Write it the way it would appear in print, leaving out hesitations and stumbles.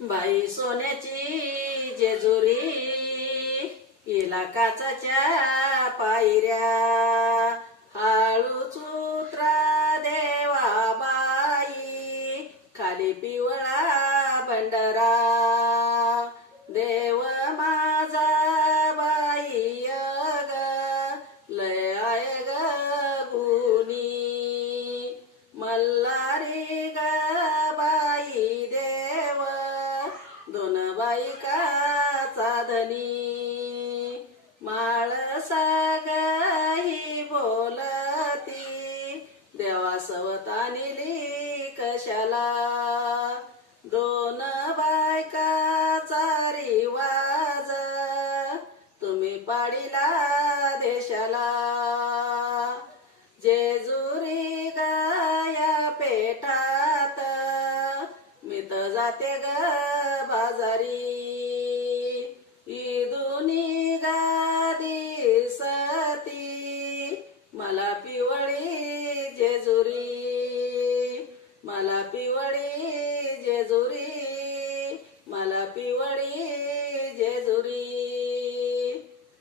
बाई सोन्याची जेजुरी हिला काचाच्या पायऱ्या हळूच उतरा देवा बाई खाली पिवळा बंडरा देव माझा बाई ग लय आहे ग गुणी मल्हारी ग बाई देव दोन बायकाचा धनी माळसा ही बोलती देवा सवत आणली कशाला दोन बायकाचा रिवाज तुम्ही पाडिला देशाला जेजुरी गया पेठात मी तर जाते ग बाजारी इदुनी गादी सती मला पिवळी जेजुरी मला पिवळी जेजुरी मला पिवळी जेजुरी